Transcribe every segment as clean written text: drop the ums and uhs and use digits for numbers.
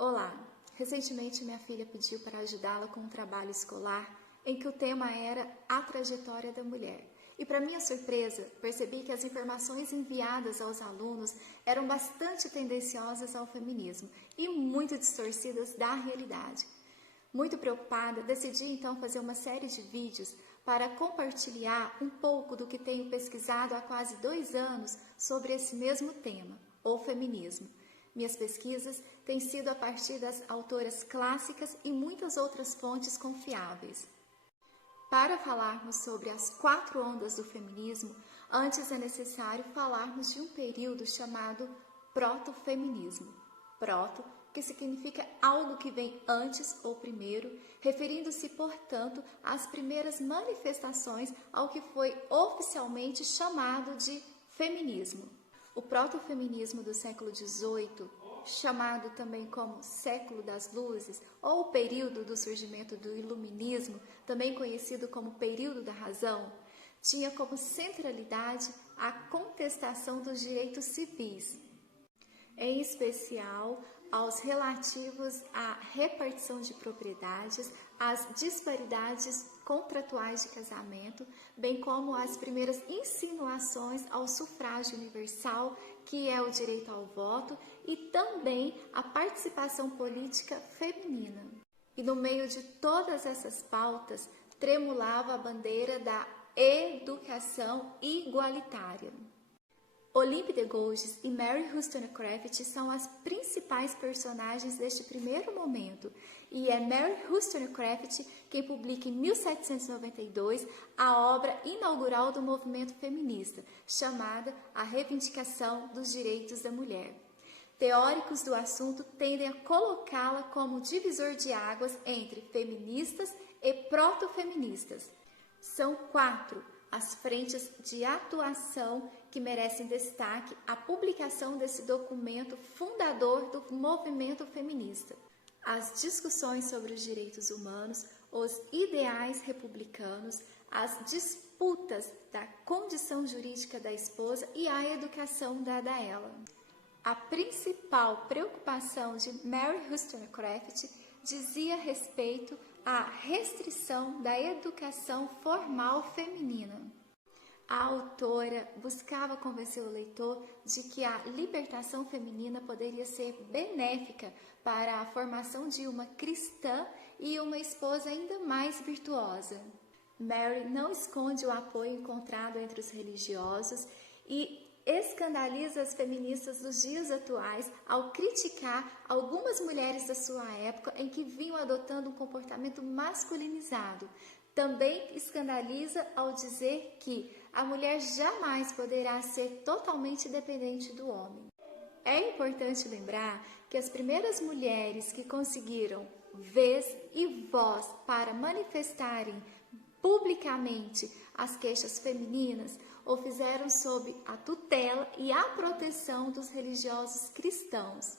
Olá! Recentemente minha filha pediu para ajudá-la com um trabalho escolar em que o tema era a trajetória da mulher. E para minha surpresa, percebi que as informações enviadas aos alunos eram bastante tendenciosas ao feminismo e muito distorcidas da realidade. Muito preocupada, decidi então fazer uma série de vídeos para compartilhar um pouco do que tenho pesquisado há quase 2 anos sobre esse mesmo tema, o feminismo. Minhas pesquisas têm sido a partir das autoras clássicas e muitas outras fontes confiáveis. Para falarmos sobre as 4 ondas do feminismo, antes é necessário falarmos de um período chamado proto-feminismo. Proto, que significa algo que vem antes ou primeiro, referindo-se, portanto, às primeiras manifestações ao que foi oficialmente chamado de feminismo. O proto-feminismo do século XVIII, chamado também como século das luzes, ou o período do surgimento do iluminismo, também conhecido como período da razão, tinha como centralidade a contestação dos direitos civis, em especial aos relativos à repartição de propriedades, às disparidades contratuais de casamento, bem como às primeiras insinuações ao sufrágio universal, que é o direito ao voto, e também à participação política feminina. E no meio de todas essas pautas, tremulava a bandeira da educação igualitária. Olympe de Gouges e Mary Wollstonecraft são as principais personagens deste primeiro momento, e é Mary Wollstonecraft quem publica em 1792 a obra inaugural do movimento feminista, chamada A Reivindicação dos Direitos da Mulher. Teóricos do assunto tendem a colocá-la como divisor de águas entre feministas e proto-feministas. São 4 as frentes de atuação que merecem destaque a publicação desse documento fundador do movimento feminista. As discussões sobre os direitos humanos, os ideais republicanos, as disputas da condição jurídica da esposa e a educação dada a ela. A principal preocupação de Mary Wollstonecraft dizia respeito à restrição da educação formal feminina. A autora buscava convencer o leitor de que a libertação feminina poderia ser benéfica para a formação de uma cristã e uma esposa ainda mais virtuosa. Mary não esconde o apoio encontrado entre os religiosos e escandaliza as feministas dos dias atuais ao criticar algumas mulheres da sua época em que vinham adotando um comportamento masculinizado. Também escandaliza ao dizer que a mulher jamais poderá ser totalmente dependente do homem. É importante lembrar que as primeiras mulheres que conseguiram vez e voz para manifestarem publicamente as queixas femininas o fizeram sob a tutela e a proteção dos religiosos cristãos,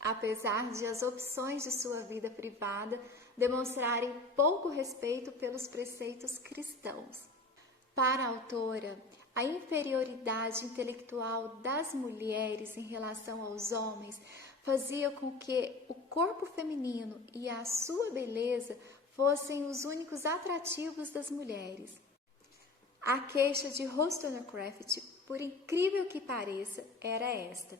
apesar de as opções de sua vida privada demonstrarem pouco respeito pelos preceitos cristãos. Para a autora, a inferioridade intelectual das mulheres em relação aos homens fazia com que o corpo feminino e a sua beleza fossem os únicos atrativos das mulheres. A queixa de Wollstonecraft, por incrível que pareça, era esta: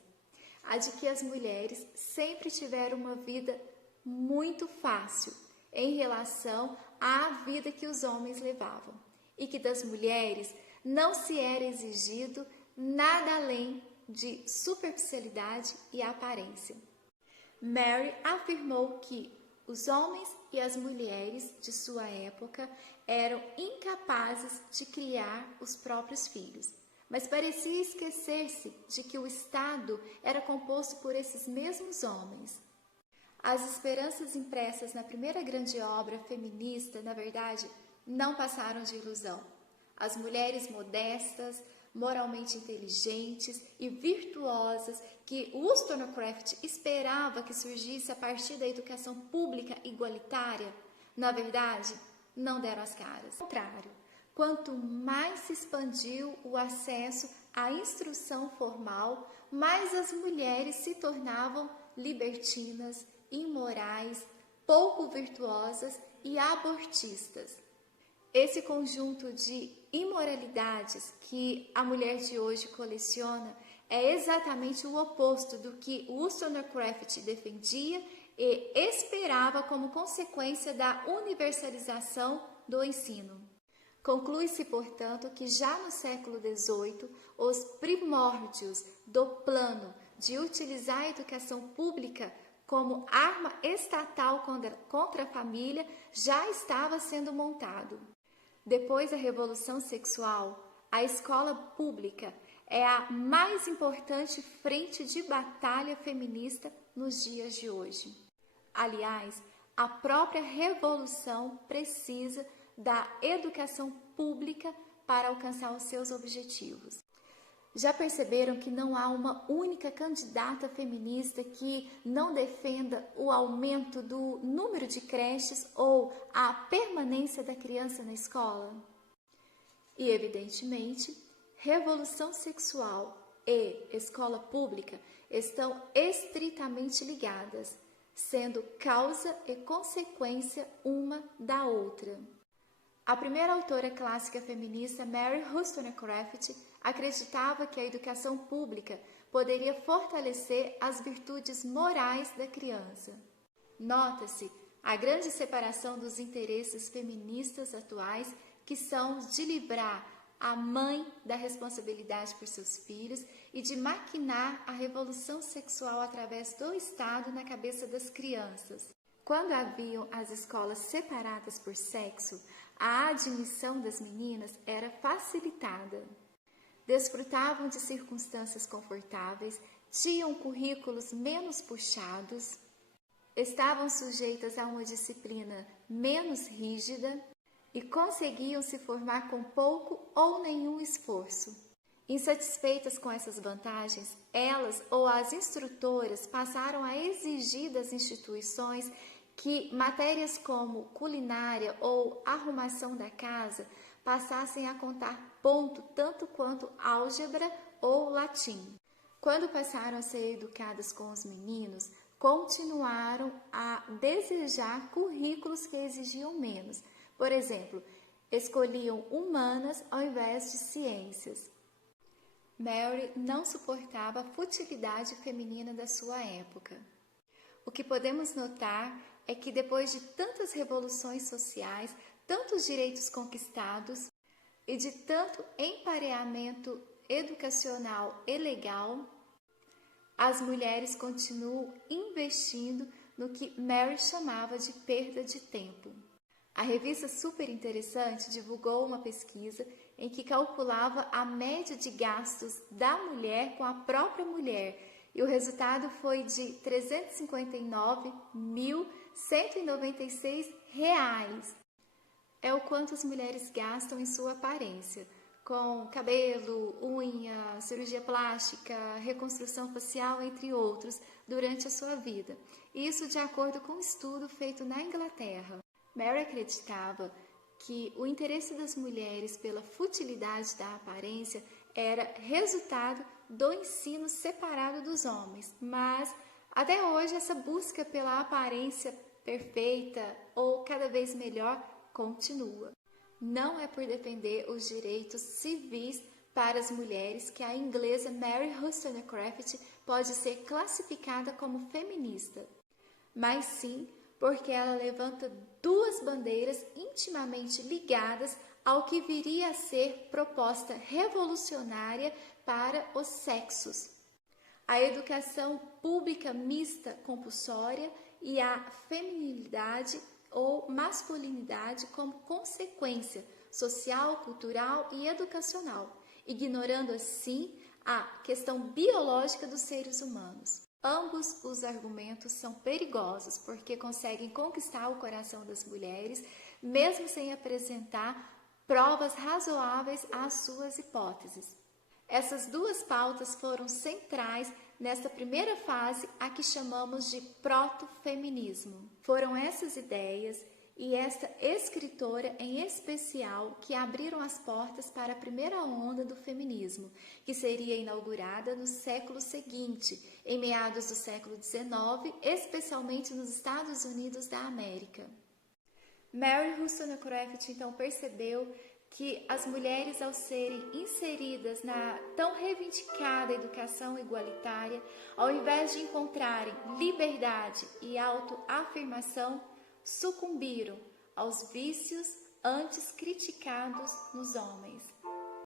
a de que as mulheres sempre tiveram uma vida muito fácil em relação à vida que os homens levavam, e que das mulheres não se era exigido nada além de superficialidade e aparência. Mary afirmou que os homens e as mulheres de sua época eram incapazes de criar os próprios filhos, mas parecia esquecer-se de que o Estado era composto por esses mesmos homens. As esperanças impressas na primeira grande obra feminista, na verdade, não passaram de ilusão. As mulheres modestas, moralmente inteligentes e virtuosas que Wollstonecraft esperava que surgisse a partir da educação pública igualitária, na verdade, não deram as caras. Ao contrário, quanto mais se expandiu o acesso à instrução formal, mais as mulheres se tornavam libertinas, imorais, pouco virtuosas e abortistas. Esse conjunto de imoralidades que a mulher de hoje coleciona é exatamente o oposto do que Wollstonecraft defendia e esperava como consequência da universalização do ensino. Conclui-se, portanto, que já no século XVIII, os primórdios do plano de utilizar a educação pública como arma estatal contra a família já estava sendo montado. Depois da Revolução Sexual, a escola pública é a mais importante frente de batalha feminista nos dias de hoje. Aliás, a própria revolução precisa da educação pública para alcançar os seus objetivos. Já perceberam que não há uma única candidata feminista que não defenda o aumento do número de creches ou a permanência da criança na escola? E, evidentemente, revolução sexual e escola pública estão estritamente ligadas, sendo causa e consequência uma da outra. A primeira autora clássica feminista, Mary Wollstonecraft, acreditava que a educação pública poderia fortalecer as virtudes morais da criança. Nota-se a grande separação dos interesses feministas atuais, que são de livrar a mãe da responsabilidade por seus filhos e de maquinar a revolução sexual através do Estado na cabeça das crianças. Quando haviam as escolas separadas por sexo, a admissão das meninas era facilitada. Desfrutavam de circunstâncias confortáveis, tinham currículos menos puxados, estavam sujeitas a uma disciplina menos rígida e conseguiam se formar com pouco ou nenhum esforço. Insatisfeitas com essas vantagens, elas ou as instrutoras passaram a exigir das instituições que matérias como culinária ou arrumação da casa passassem a contar ponto tanto quanto álgebra ou latim. Quando passaram a ser educadas com os meninos, continuaram a desejar currículos que exigiam menos. Por exemplo, escolhiam humanas ao invés de ciências. Mary não suportava a futilidade feminina da sua época. O que podemos notar é que depois de tantas revoluções sociais, tantos direitos conquistados e de tanto empareamento educacional e legal, as mulheres continuam investindo no que Mary chamava de perda de tempo. A revista Super Interessante divulgou uma pesquisa em que calculava a média de gastos da mulher com a própria mulher, e o resultado foi de R$ 359.196. É o quanto as mulheres gastam em sua aparência, com cabelo, unha, cirurgia plástica, reconstrução facial, entre outros, durante a sua vida. Isso de acordo com um estudo feito na Inglaterra. Mary acreditava que o interesse das mulheres pela futilidade da aparência era resultado do ensino separado dos homens, mas até hoje essa busca pela aparência perfeita ou cada vez melhor continua. Não é por defender os direitos civis para as mulheres que a inglesa Mary Wollstonecraft pode ser classificada como feminista, mas sim porque ela levanta duas bandeiras intimamente ligadas ao que viria a ser proposta revolucionária para os sexos: a educação pública mista compulsória e a feminilidade ou masculinidade como consequência social, cultural e educacional, ignorando assim a questão biológica dos seres humanos. Ambos os argumentos são perigosos porque conseguem conquistar o coração das mulheres, mesmo sem apresentar provas razoáveis às suas hipóteses. Essas duas pautas foram centrais nesta primeira fase, a que chamamos de proto-feminismo. Foram essas ideias e esta escritora em especial que abriram as portas para a primeira onda do feminismo, que seria inaugurada no século seguinte, em meados do século XIX, especialmente nos Estados Unidos da América. Mary Wollstonecraft então percebeu que as mulheres, ao serem inseridas na tão reivindicada educação igualitária, ao invés de encontrarem liberdade e autoafirmação, sucumbiram aos vícios antes criticados nos homens.